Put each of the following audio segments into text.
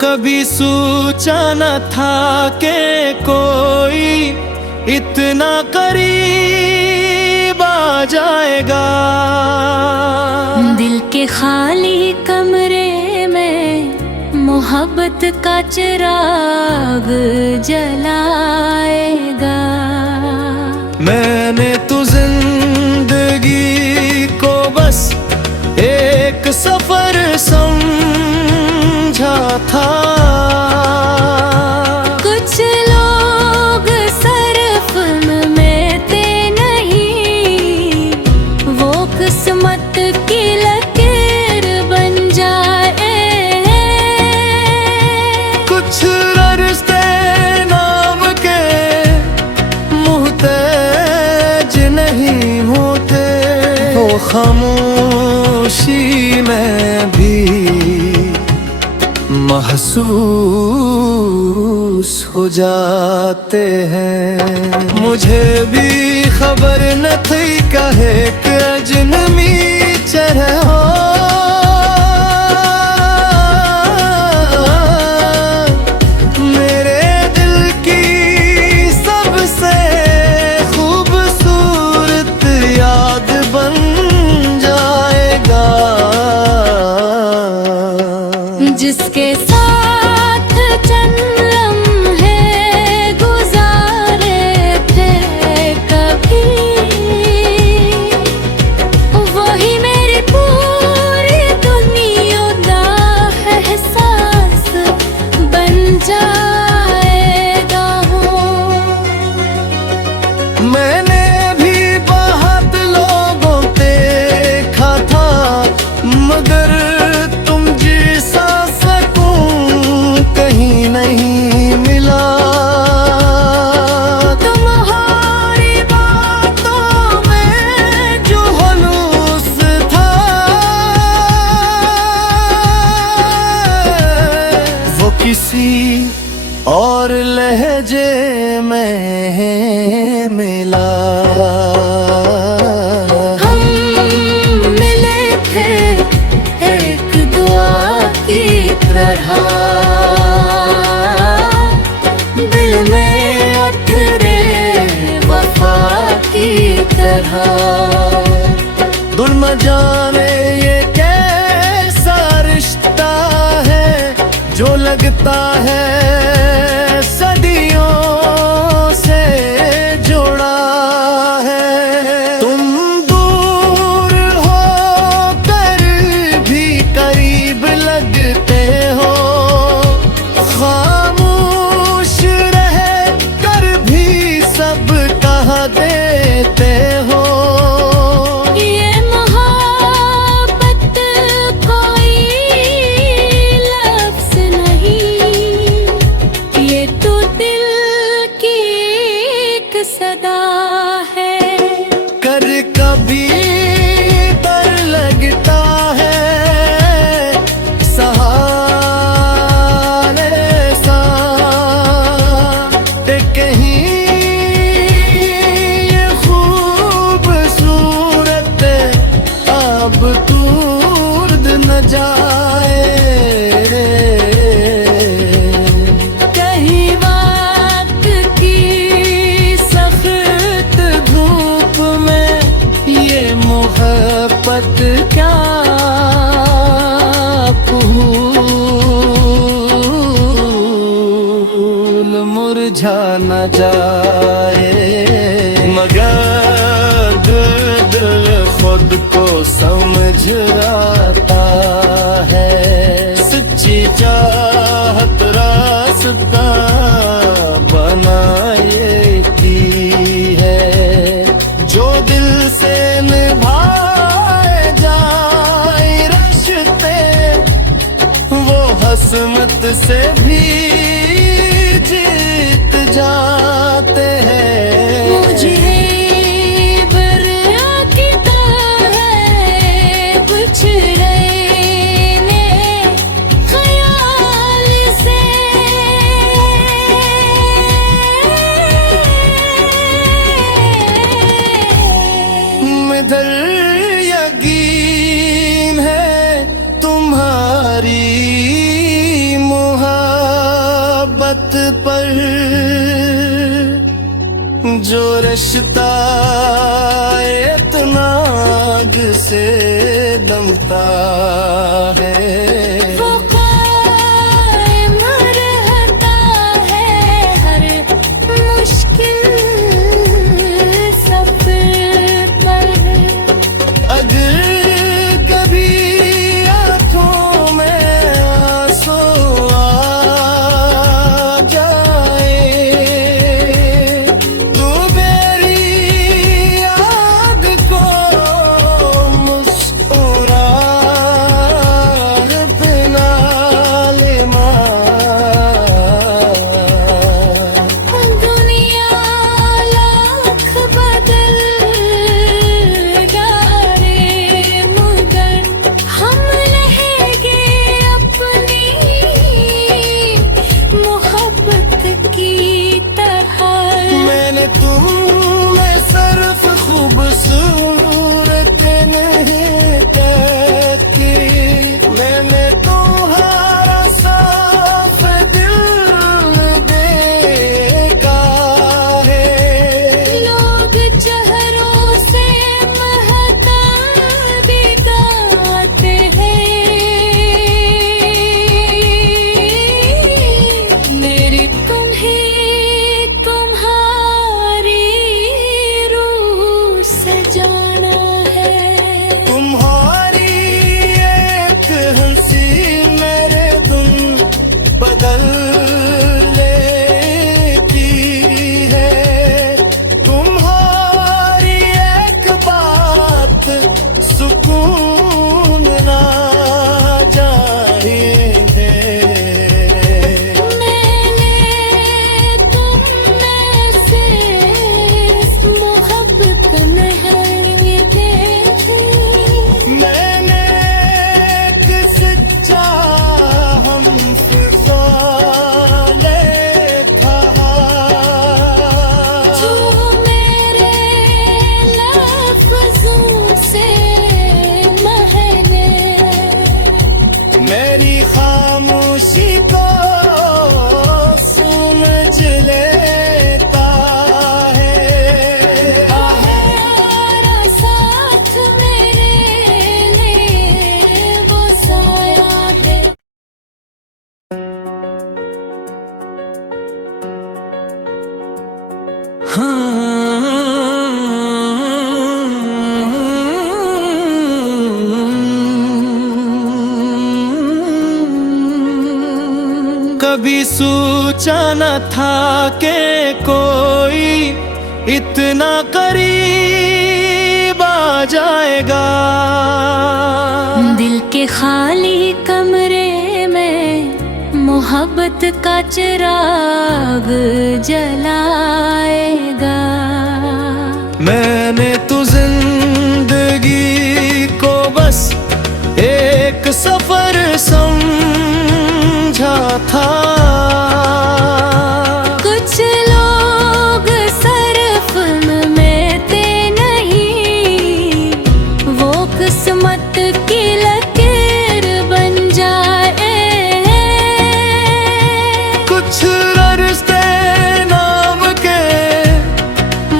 कभी सोचा न था कि कोई इतना करीब आ जाएगा। दिल के खाली कमरे में मोहब्बत का चिराग जलाएगा। मैंने तो जिंदगी को बस एक सफर समझा था। कुछ लोग सिर्फ में थे नहीं, वो किस्मत की लकीर बन जाए। कुछ रिश्ते नाम के मुहताज नहीं होते, वो खामोशी में भी महसूस हो जाते हैं। मुझे भी खबर न थी कहे कि अजनबी चेहरा हो। मेरे दिल की सबसे खूबसूरत याद बन जाएगा। जिसके साथ चंद लम्हे गुजारे थे कभी, वही मेरी पूरी दुनिया का एहसास बन जाएगा। मैंने भी बहुत लोगों देखा था, मगर तुम जैसा सकूं कहीं नहीं मिला। तुम्हारी बातों में जो हुलूस था, वो किसी और लहजे में मिला। हम मिले थे एक दुआ की तरह, दिल में अथरे वफा की तरह। दुल न जाने ये कैसा रिश्ता है जो लगता है सदियों से जुड़ा है। तुम दूर हो कर भी करीब लगते हो, खामोश रह कर भी सब कह देते हो। ये मोहब्बत कोई लफ्ज़ नहीं, ये तो दिल की एक सदा है। कर कभी डर लगता है सहारे सा, ते कहीं ये खूबसूरत अब दूर न जाए। कहीं वक्त की सख्त धूप में ये मोहब्बत क्या फूल मुरझा न जाए। मगर दिल खुद को समझ आता है, सच्ची चाहत रास्ता बनाएगी है। जो दिल से निभाए जाए रिश्ते, वो हसमत से भी जीत जाते हैं। मुझे बर्रा की तरह कुछ रहने ख्याल से। रिश्ता इतना जिसे दमता है, वो कायम रहता है हर मुश्किल सफर पर। अगर कभी आँखों में आंसू आ जाए तो मेरी याद को मुस्कुराहट ना ले दुनिया लाख बदल डाले मगर हम रहेंगे अपनी मोहब्बत की तरह। मैंने तुम में सिर्फ खूबसूरत नहीं देखी, मैंने तुम्हारा साफ दिल देखा है। लोग चेहरों से महका बिताते हैं, मेरी तुम्हें तुम्हारी रूह से जाना है। तुम्हारी एक हंसी मेरे दिन बदल लेती है, तुम्हारी एक बात सुकून ना जाए दे। मैंने तुम में से मोहब्बत नहीं देखी, मैंने एक सच्चा हमफिजा देखा, जो मेरे लफ्ज़ों से महने मेरी खामोशी को समझ लेता है। तुम्हारा साथ मेरे लिए वो साया है। कभी सोचा न था कि कोई इतना करीब आ जाएगा। दिल के खाली कमरे में मोहब्बत का चिराग जलाएगा। मैंने तो जिंदगी को बस एक सफर समझा था, कुछ लोग सिर्फ मिलते नहीं, वो किस्मत की लकीर बन जाए। कुछ रिश्ते नाम के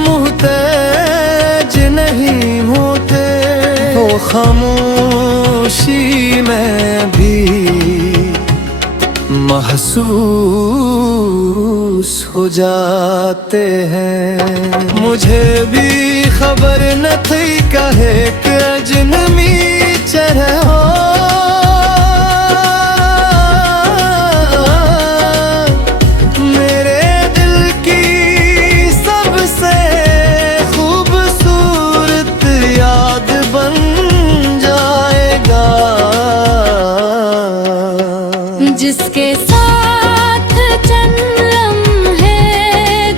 मुहताज नहीं होते, वो खामोशी में भी महसूस हो जाते हैं। मुझे भी खबर न थी कहे कि अजनबी चेहरा हो, मेरे दिल की सबसे खूबसूरत याद बन जाएगा। जिसके साथ चंद लम्हे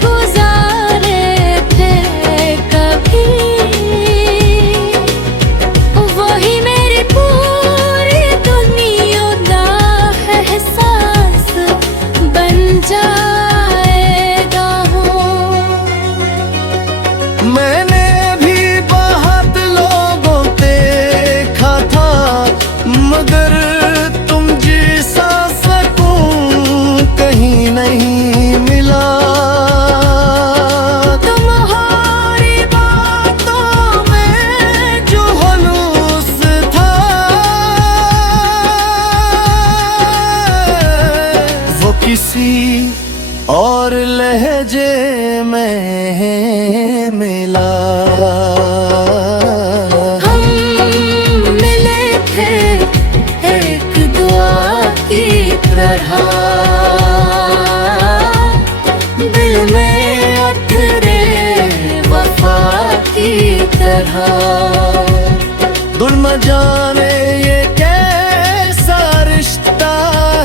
गुजारे थे कभी, वही मेरी पूरी दुनिया का एहसास बन जाएगा। मैंने भी बहुत लोगों देखा था, मगर तुम जैसा सकूं कहीं नहीं किसी और लहजे में मिला। हम मिले थे एक दुआ की तरह, दिल में अथरे वफा की तरह। दुल न जाने ये कैसा रिश्ता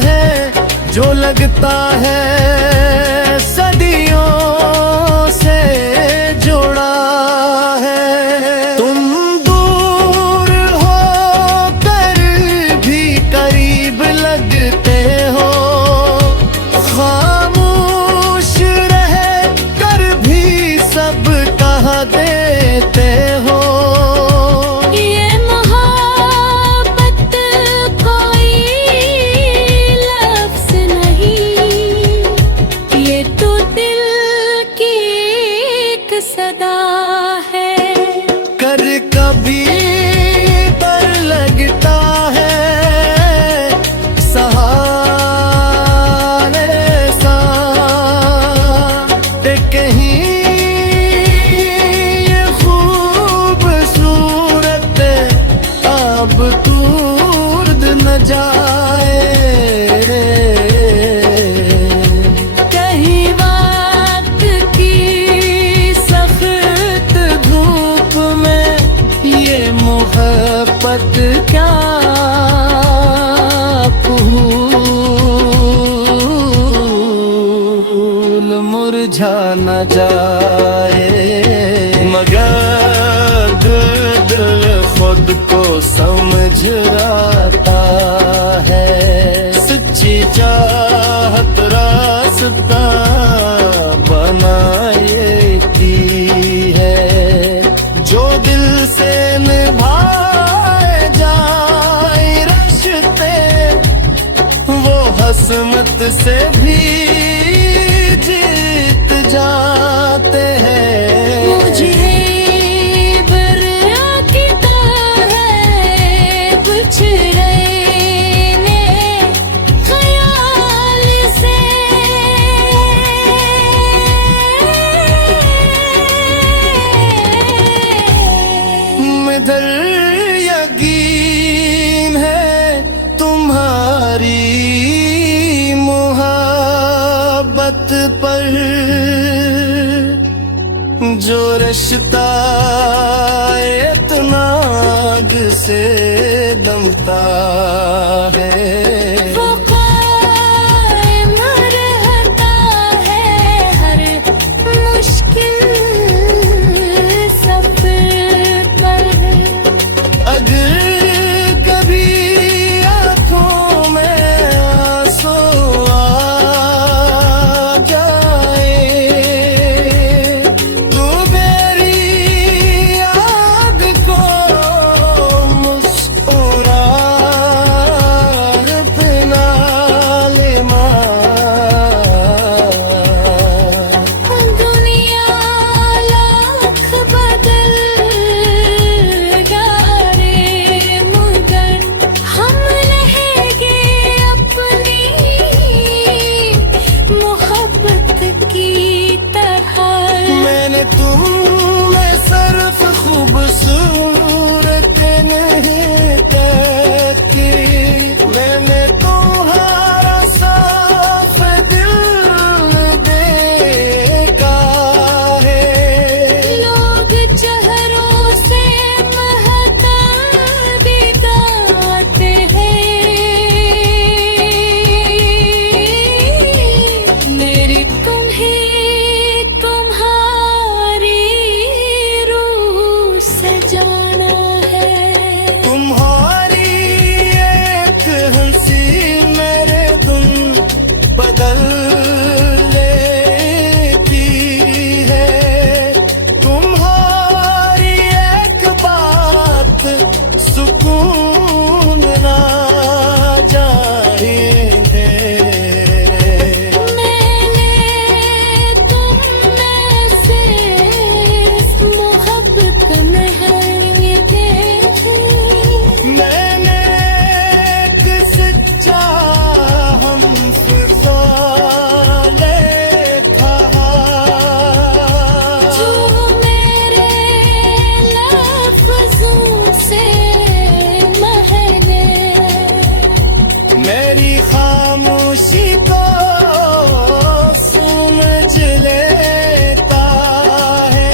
है जो लगता है सदियों से जुड़ा है। तुम दूर हो कर भी करीब लगते हो, खामोश रह कर भी सब कह देते हो। सदा है कर कभी डर लगता है सहारे सा, कहीं ये खूबसूरत अब दूर न जाए। मोहब्बत क्या फूल मुरझा न जाए, मगर दिल खुद को समझ आता है। सच्ची चाहत रास्ता बनाए की है, जो दिल से निभाए जाए रिश्ते वो हसमत से भी जीत जाते हैं। मुझे बर्रा की तरह बिछड़े ने ख्याल से, इधर यकीन है तुम्हारी मोहब्बत पर, जो रिश्ता इतना आग से दमता है। वो कायम रहता है हर मुश्किल सफर पर। अगर कभी आँखों में आंसू आ जाए तो मेरी याद को मुस्कुरा अपना ले दुनिया लाख बदल हम रहेंगे अपनी मोहब्बत की तरह। मैंने तुम में सिर्फ खूबसूरत नहीं देखी, मैंने तुम्हारा साफ दिल देखा है। लोग चेहरों से महताब बिताते हैं, मेरी तुम्हें तुम्हारी रूह से जाना है। तुम्हारी एक हंसी मेरे दिन बदल लेती है, तुम्हारी एक बात सुकून ना जाए दे। मैंने तुम में से मोहब्बत में है ये देखी, मैंने एक सच्चा हमसफर मेरी खामोशी को समझ लेता है।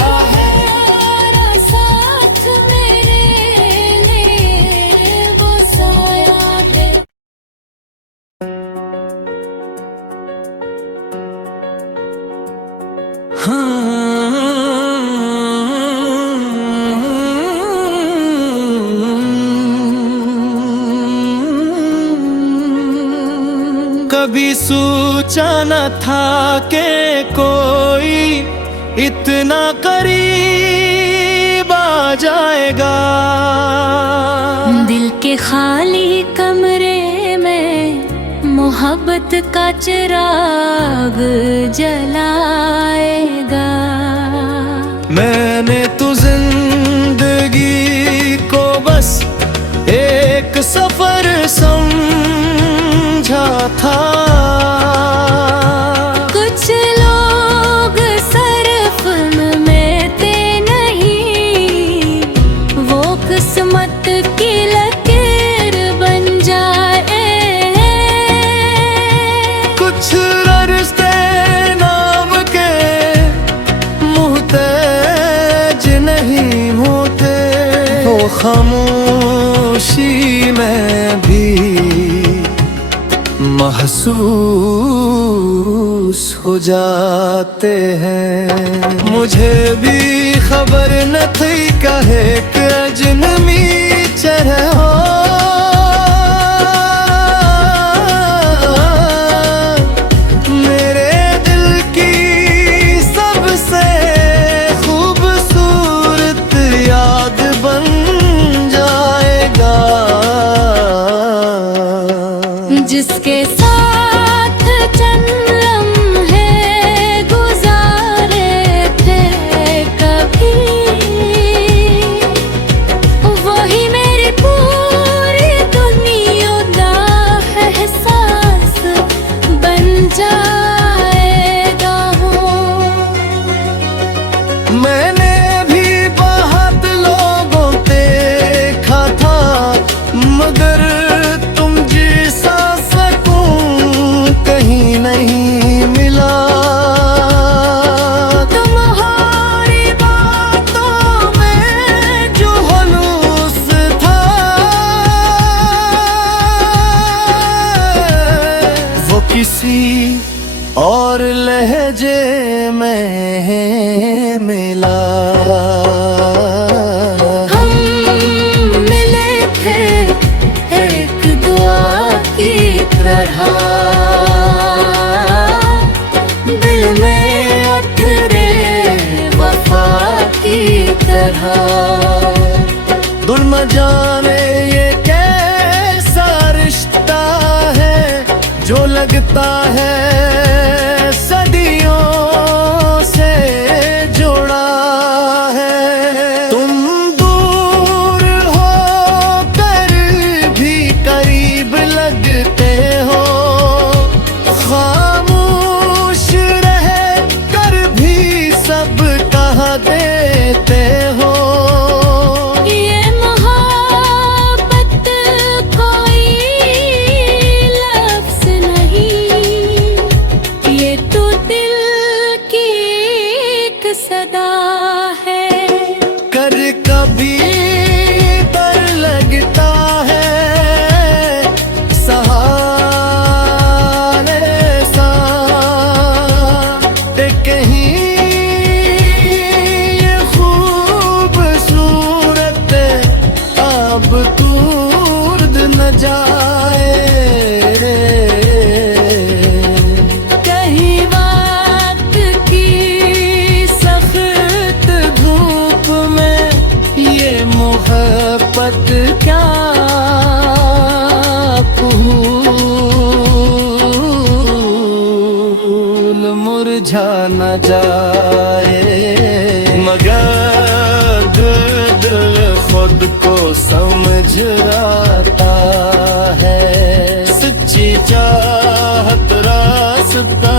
हमारा साथ मेरे लिए वो साया है। कभी सोचा न था कि कोई इतना करीब आ जाएगा। दिल के खाली कमरे में मोहब्बत का चिराग जलाएगा। मैंने तो जिंदगी को बस एक सफर समझा था। कुछ लोग सरफ में थे नहीं, वो किस्मत की लकीर बन जाए। कुछ रिश्ते नाम के मुहताज नहीं होते, वो खामोशी में भी महसूस हो जाते हैं। मुझे भी खबर न थी कहे कि अजनबी चेहरा हो। मेरे दिल की सबसे खूबसूरत याद बन जाएगा। जिसके साथ चंद लम्हे गुजारे थे कभी, वही मेरी पूरी दुनिया का एहसास बन जाएगा। मैंने भी बहुत लोगों देखा था, मगर तुम जैसा सकूं कहीं नहीं मिला। तुम्हारी बातों में जो हुलूस था, वो किसी और लहजे में मिला। हम मिले थे एक दुआ की तरह, दिल में अथरे वफा की तरह। दुल न जाने ये कैसा रिश्ता है जो लगता है सदियों से जुड़ा है। तुम दूर हो कर भी करीब लगते हो, खामोश रह कर भी सब कह देते हो। ये मोहब्बत कोई लफ्ज़ नहीं, ये तो दिल की एक सदा है। कर कभी डर लगता है सहारे सा, ते कहीं ये खूबसूरत अब दूर न जाए। कहीं वक्त की सख्त धूप में ये मोहब्बत क्या फूल मुरझा न जाए। मगर दिल खुद को समझ आता है, सच्ची चाहत रास्ता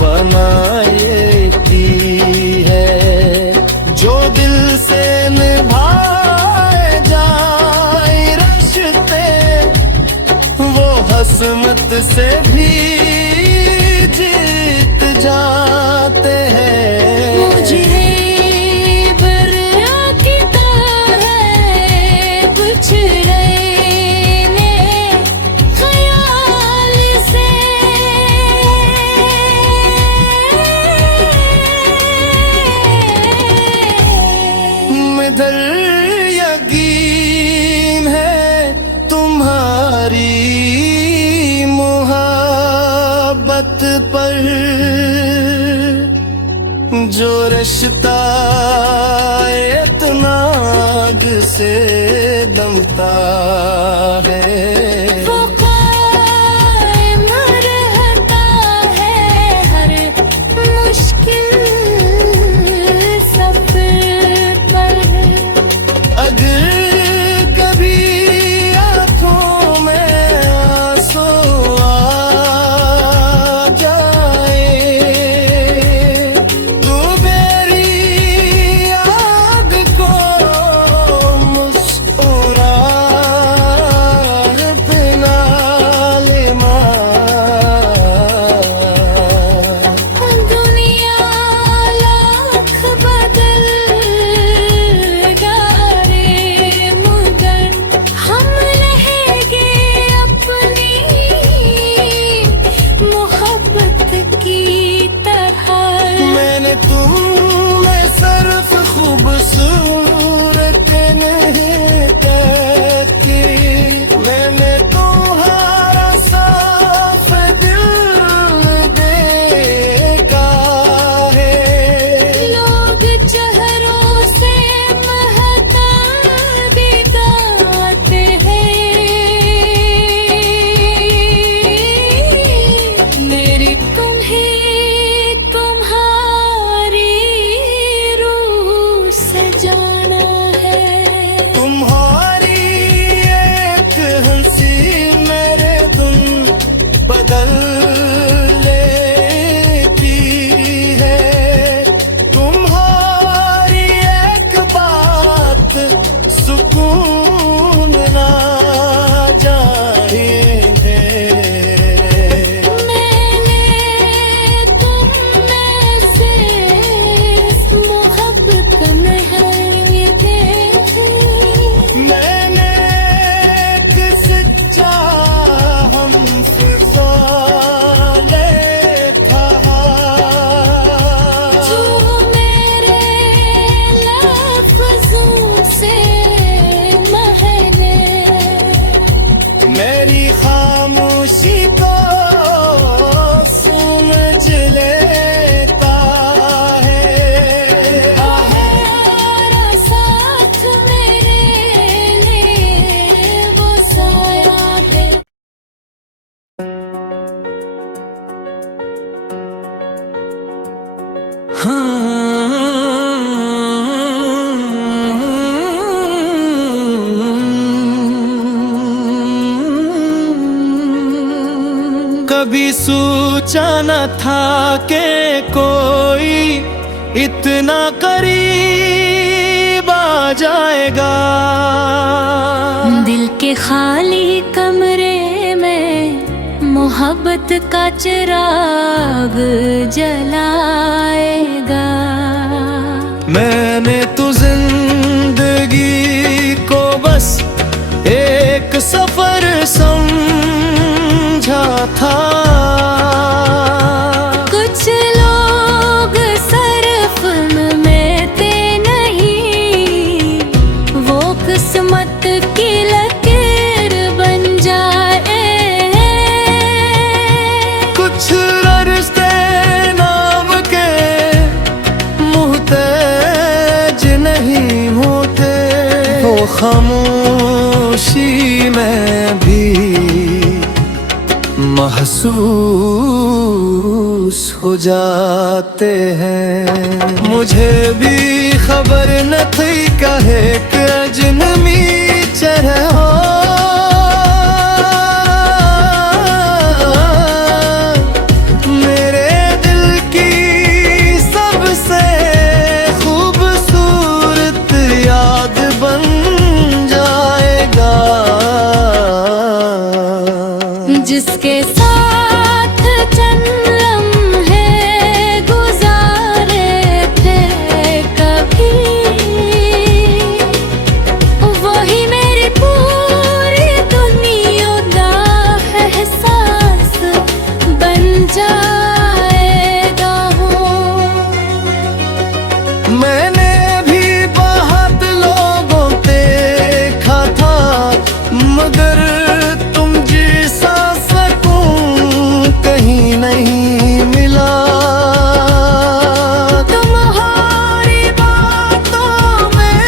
बनाएती है। जो दिल से निभाए जाए रिश्ते किस्मत से भी जीत जाते हैं। मुझे बर्रा किताब है बिछड़े ख्याल से, इधर यकीन है तुम्हारी मोहब्बत पर, जो रिश्ता इतना आग से दमता है। वो कायम रहता है हर मुश्किल सफर पर। अगर कभी आँखों में आंसू आ जाए, तो मेरी याद को मुस्कुरा बिना ले माँ। दुनिया लाख बदल गारे मगर हम रहेंगे अपनी मोहब्बत की तरह। मैंने तुम्हें सिर्फ खूबसूरत नहीं कहती, मैंने तुम्हारा साफ दिल देखा है। लोग चेहरों से महका बिताते हैं, मेरी तुम्हें तुम्हारी रूह से जाना है। तुम्हारी एक हंसी मेरे दिन बदल लेती है, तुम्हारी एक बात सुकून ना जाए दे। मैंने तुम में से इस मोहब्बत में है देखी। मैंने एक सच्चा हमसफर देखा, जो मेरे लफ्ज़ों से महले मेरी खामोशी को समझ लेता है। हमारा साथ मेरे लिए वो साया है। कभी सोचा न था कि कोई इतना करीब आ जाएगा। दिल के खाली कमरे में मोहब्बत का चिराग जलाएगा। मैंने तो जिंदगी को बस एक सफर समझा था। कुछ लोग सिर्फ मिलते नहीं, वो किस्मत की लकीर बन जाए। कुछ रिश्ते नाम के मुहताज नहीं होते, वो खामोशी में भी महसूस हो जाते हैं। मुझे भी खबर न थी कहे कि अजनबी चेहरा हो, मेरे दिल की सबसे खूबसूरत याद बन जाएगा। जिसके साथ चंद लम्हे गुजारे थे कभी, वही मेरी पूरी दुनिया का एहसास बन जाएगा हूँ। मैंने भी बहुत लोगों देखा था, मगर तुम जैसा सकूं कहीं नहीं मिला। तुम्हारी बातों में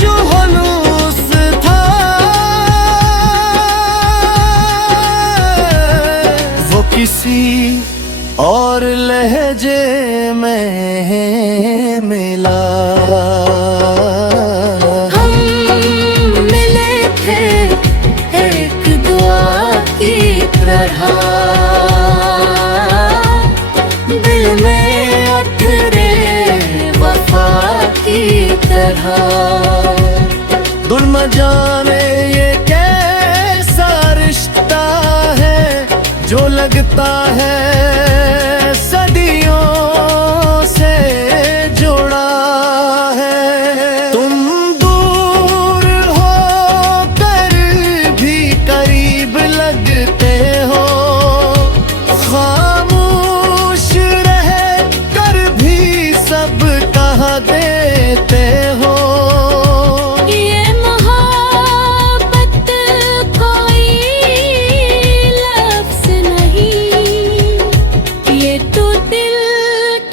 जो हुलूस था, वो किसी और लहजे में मिला। हम मिले थे एक दुआ की तरह, दिल में अथरे वफा की तरह। दुल न जाने ये कैसा रिश्ता है जो लगता है सदियों से जुड़ा है। तुम दूर हो कर भी करीब लगते हो, खामोश रह कर भी सब कह देते हो। ये मोहब्बत कोई लफ्ज़ नहीं, ये तो दिल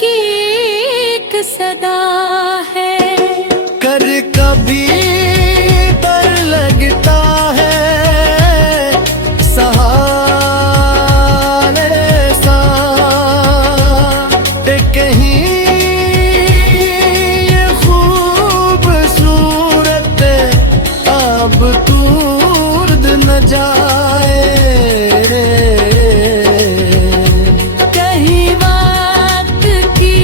की एक सदा है। कर कभी डर लगता है सहारे सा, ते कहीं ये खूबसूरत अब टूट न जाए। कहीं वक्त की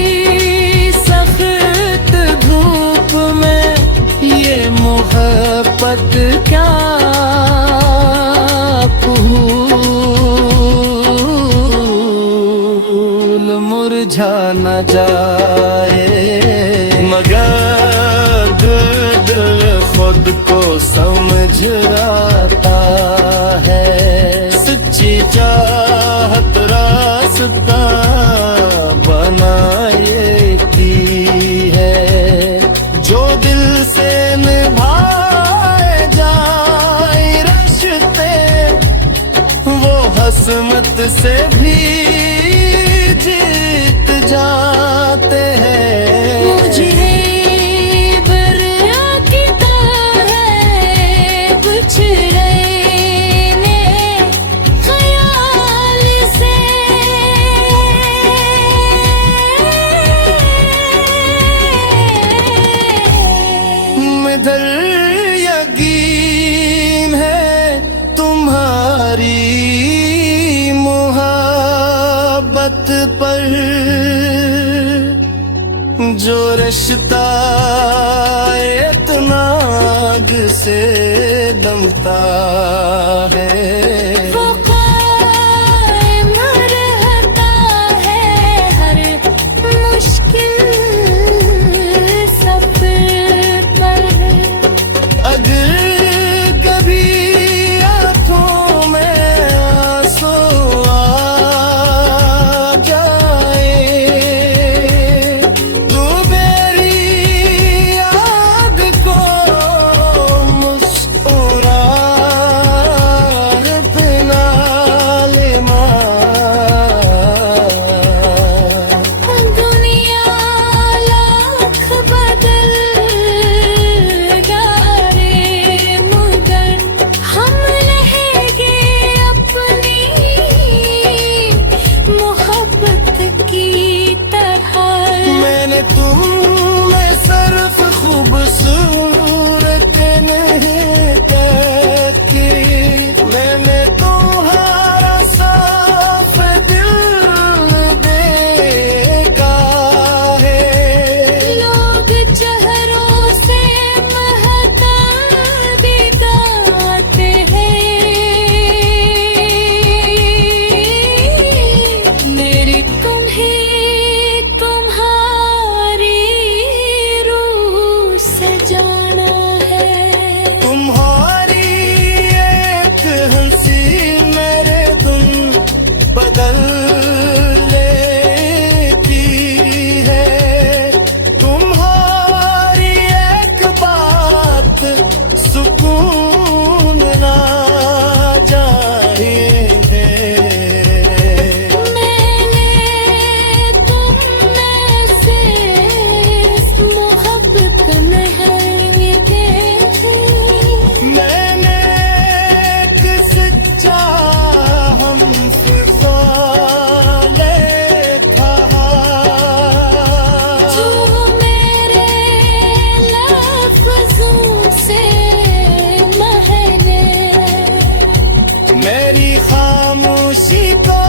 सख्त धूप में ये मोहब्बत क्या फूल मुरझा न जाए। मगर दिल खुद को समझ आता है, सच्ची चाहत रास्ता बनाएती है। जो दिल से निभाए जाए रिश्ते, वो हसमत से भी जीत जाते हैं। मुझे बर्रा किता है बिछड़ने ख्याल से। इधर यकीन है तुम्हारी मोहब्बत पर, जो रिश्ता इतना आग से दमता है। वो कायम रहता है हर मुश्किल सफर पर। अगर कभी आँखों में आंसू आ जाए, तो मेरी याद को मुस्कुरा सोचा हम फिजाले कहा जो मेरे लफ्ज़ों से महले मेरी खामोशी को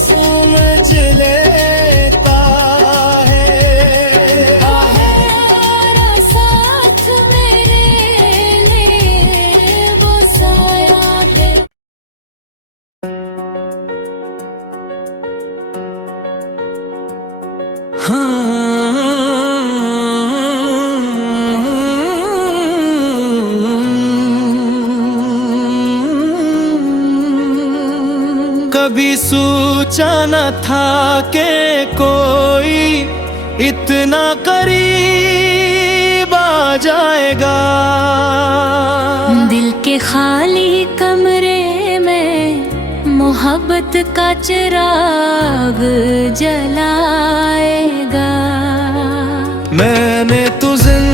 समझ लेता है। तुम्हारा साथ मेरे लिए वो साया है। कभी सोचा न था कि कोई इतना करीब आ जाएगा। दिल के खाली कमरे में मोहब्बत का चिराग जलाएगा। मैंने तो जिंदगी